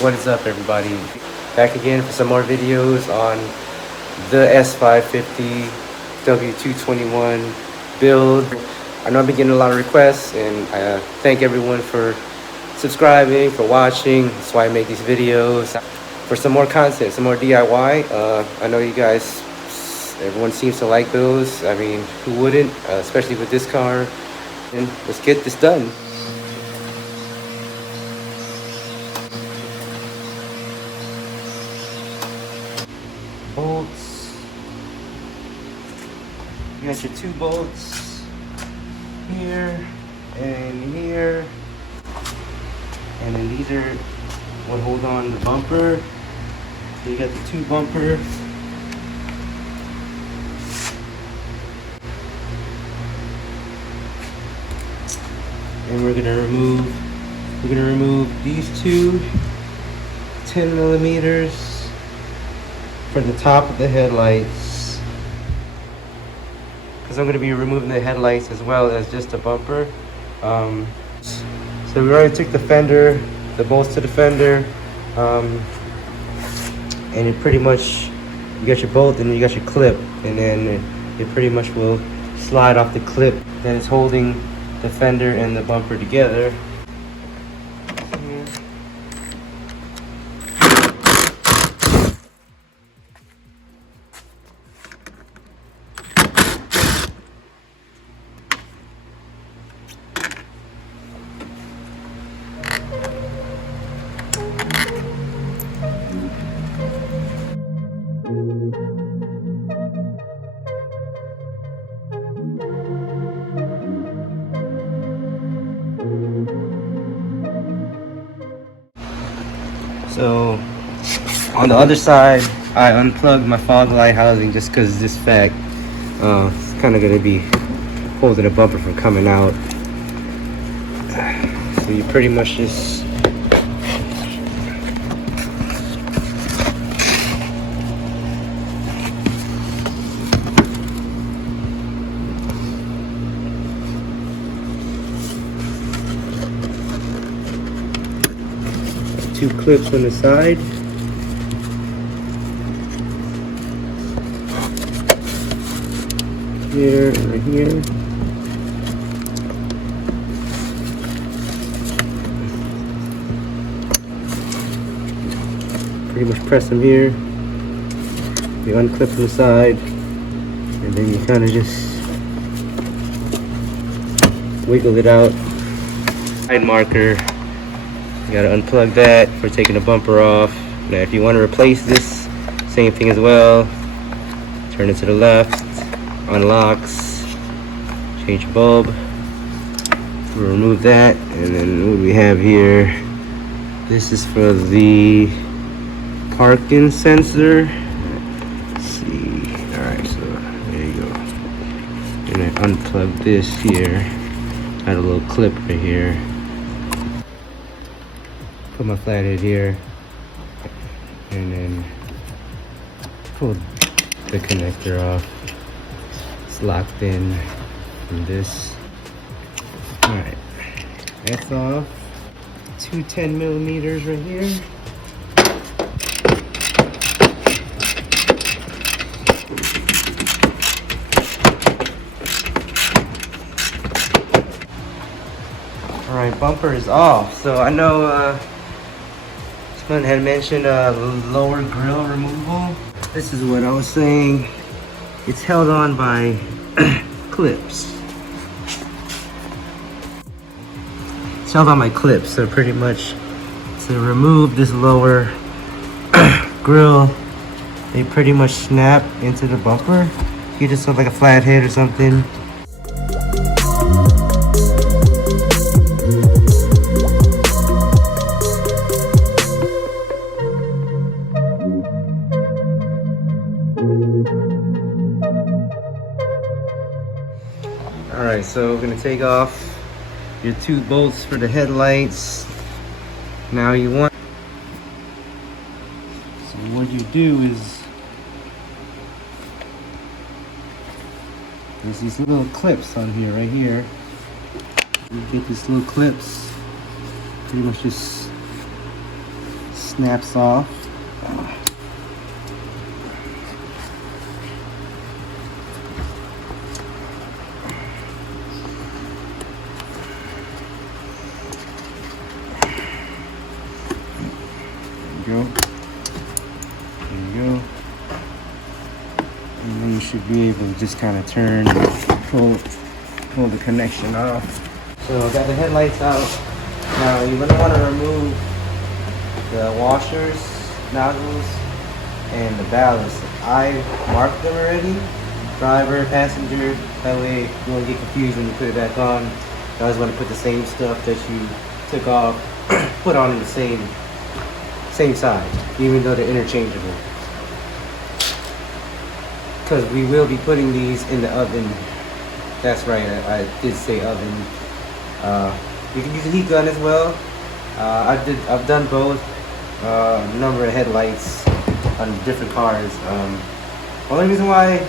What is up, everybody? Back again for some more videos on the S550 W221 build. I know I've been getting a lot of requests, and I thank everyone for subscribing, for watching. That's why I make these videos. For some more content, some more DIY. I know you guys, everyone seems to like those. I mean, who wouldn't? Especially with this car. And let's get this done. Bolts. You got your 2 bolts here and here, and then these are what hold on the bumper. So you got the 2 bumper. And we're gonna remove these 2 10 millimeters for the top of the headlights, because I'm going to be removing the headlights as well as just the bumper. So we already took the fender, the bolts to the fender, and it pretty much, you got your bolt and then you got your clip, and then it pretty much will slide off the clip that is holding the fender and the bumper together. So on the other side, I unplugged my fog light housing just because this fact. It's kind of going to be holding the bumper from coming out. So you pretty much just two clips on the side. Here and right here. Pretty much press them here. You unclip from the side, and then you kind of just wiggle it out. Side marker. You gotta unplug that for taking the bumper off. Now if you want to replace this, same thing as well. Turn it to the left, unlocks, change bulb. We'll remove that, and then what we have here, this is for the parking sensor. Let's see. Alright, so there you go. And I unplug this here. Got a little clip right here. Put my flathead here, and then pull the connector off. It's locked in from this. Alright, that's off. 2 10 millimeters right here. Alright, bumper is off. So I know someone had mentioned lower grill removal. This is what I was saying. It's held on by clips. It's held on by clips, so pretty much to remove this lower grill, they pretty much snap into the bumper. You just look like a flathead or something. Alright, so we're gonna take off your 2 bolts for the headlights. Now you want, so what you do is, there's these little clips on here, right here. You get these little clips, pretty much just snaps off. There you go. And then you should be able to just kind of turn and pull the connection off. So I got the headlights out. Now you're going to want to remove the washers, nozzles, and the ballast. I marked them already. Driver, passenger. That way you won't get confused when you put it back on. You always want to put the same stuff that you took off, put on in the same side, even though they're interchangeable. Because we will be putting these in the oven. That's right, I did say oven. You can use a heat gun as well. I've done both. A number of headlights on different cars. Only reason why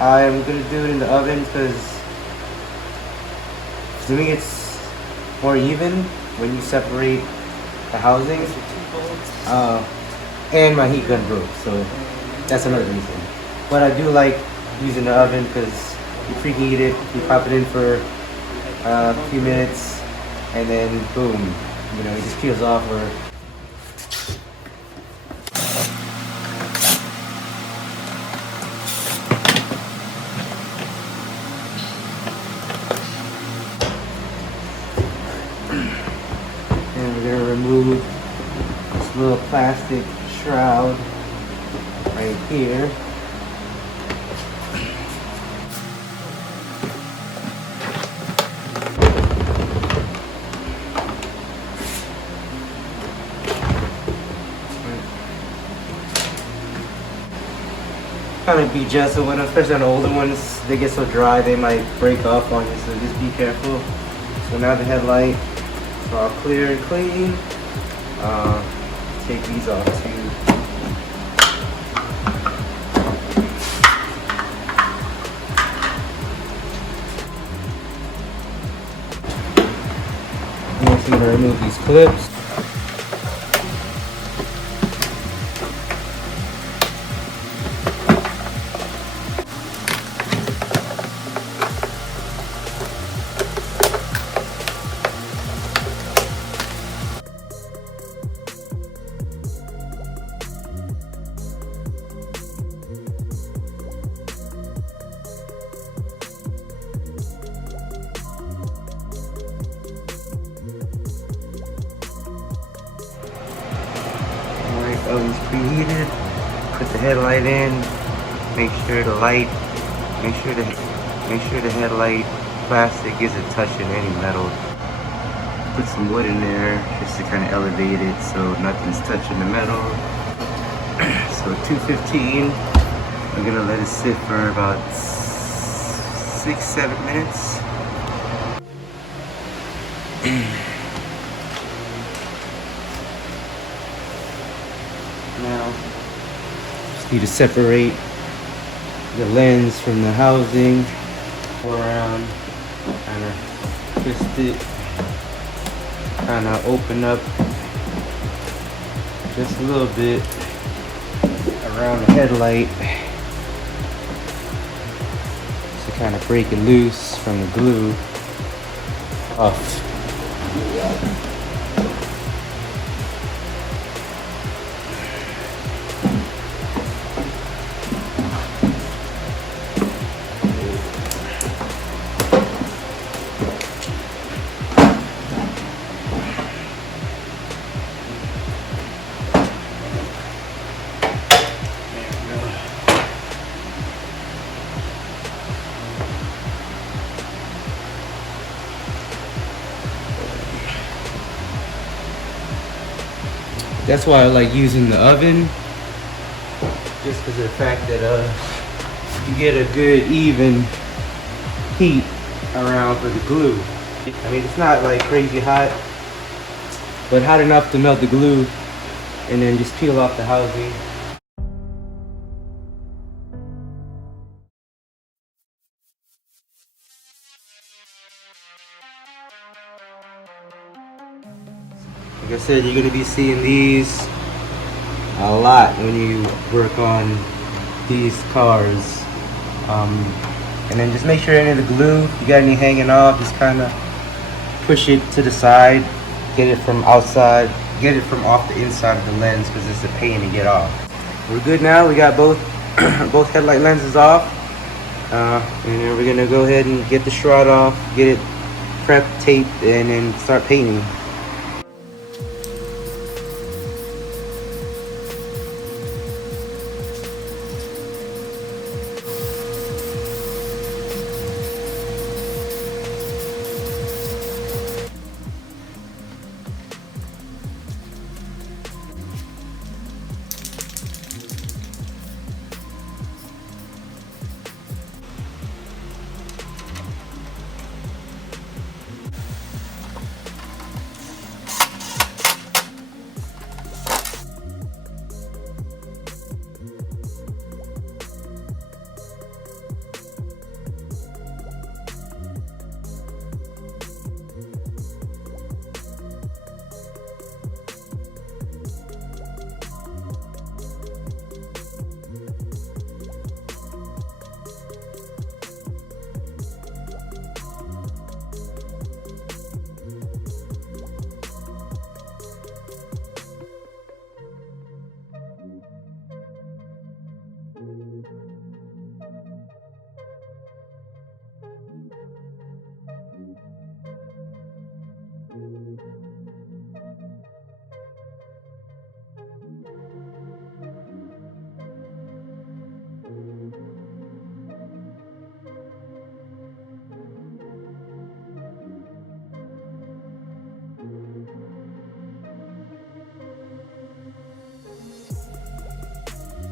I'm gonna do it in the oven because to me it's more even when you separate the housing. And my heat gun broke, so that's another reason. But I do like using the oven because you preheat it, you pop it in for a few minutes, and then boom, you know, it just peels off. Or and we're gonna remove this little plastic shroud right here. Kind of be gentle with them, especially on the older ones. They get so dry they might break off on you, so just be careful. So now the headlight is all clear and clean. Take these off too. Next, I'm going to remove these clips. Oven's preheated. Put the headlight in. Make sure the headlight plastic isn't touching any metal. Put some wood in there just to kind of elevate it so nothing's touching the metal. So 215. I'm gonna let it sit for about 6-7 minutes. Now, just need to separate the lens from the housing. Go around, kind of twist it, kind of open up just a little bit around the headlight to kind of break it loose from the glue off. That's why I like using the oven, just because of the fact that you get a good even heat around for the glue. I mean, it's not like crazy hot, but hot enough to melt the glue and then just peel off the housing. Like I said, you're going to be seeing these a lot when you work on these cars. And then just make sure any of the glue, if you got any hanging off, just kind of push it to the side, get it from outside, get it from off the inside of the lens, because it's a pain to get off. We're good now. We got both both headlight lenses off, and then we're gonna go ahead and get the shroud off, get it prepped, taped, and then start painting.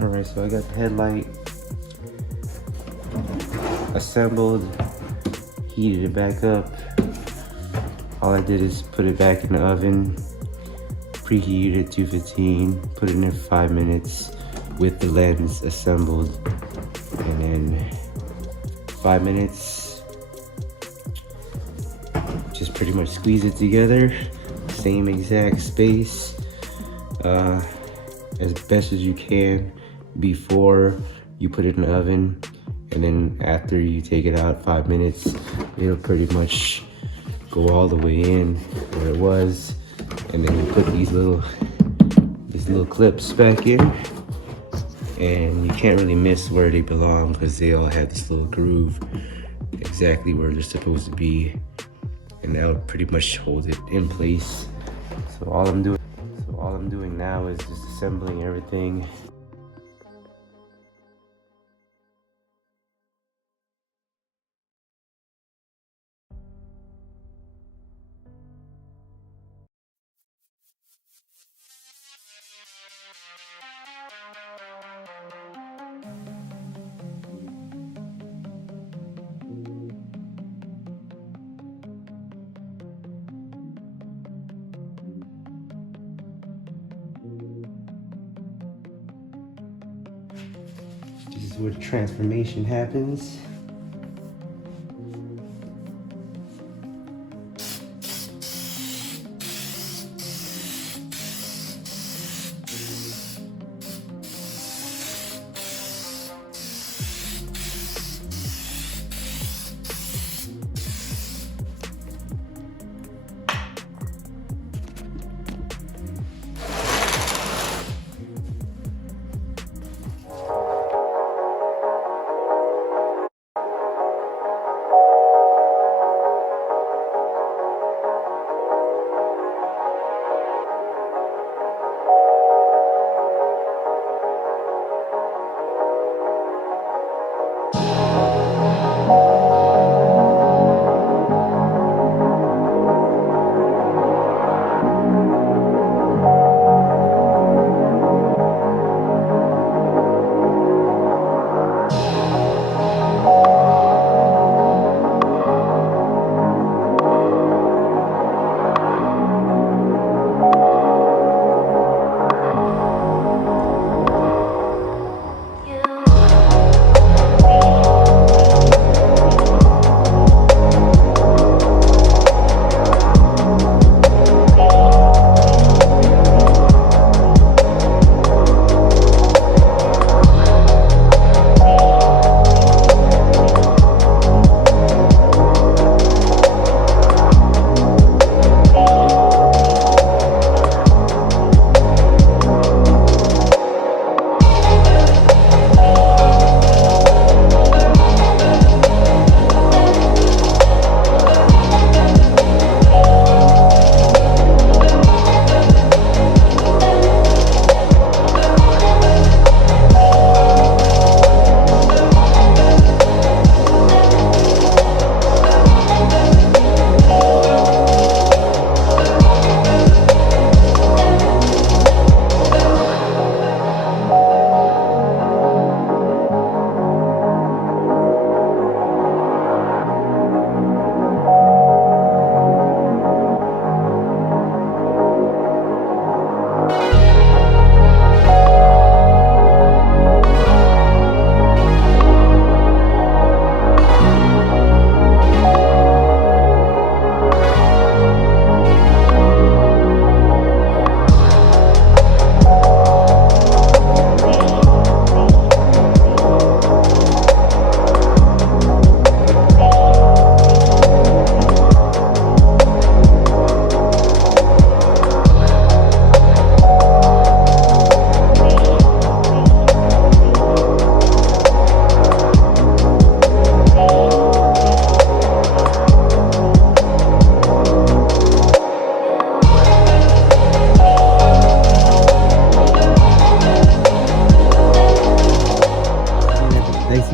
Alright, so I got the headlight assembled, heated it back up. All I did is put it back in the oven, preheated at 215, put it in there for 5 minutes with the lens assembled, and then 5 minutes, just pretty much squeeze it together, same exact space, as best as you can before you put it in the oven, and then after you take it out 5 minutes, it'll pretty much go all the way in where it was. And then you put these little clips back in, and you can't really miss where they belong because they all have this little groove exactly where they're supposed to be, and that'll pretty much hold it in place. So all I'm doing now is just assembling everything. This is where the transformation happens.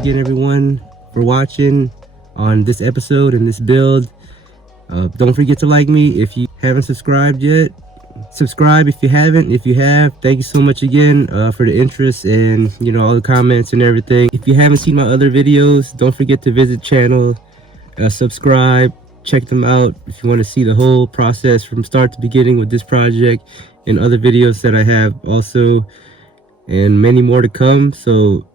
again, everyone, for watching on this episode and this build. Don't forget to like me if you haven't subscribed yet. Subscribe if you haven't. If you have, thank you so much again for the interest and, you know, all the comments and everything. If you haven't seen my other videos, don't forget to visit channel, subscribe, check them out if you want to see the whole process from start to beginning with this project and other videos that I have also, and many more to come. So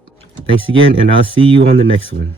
thanks again, and I'll see you on the next one.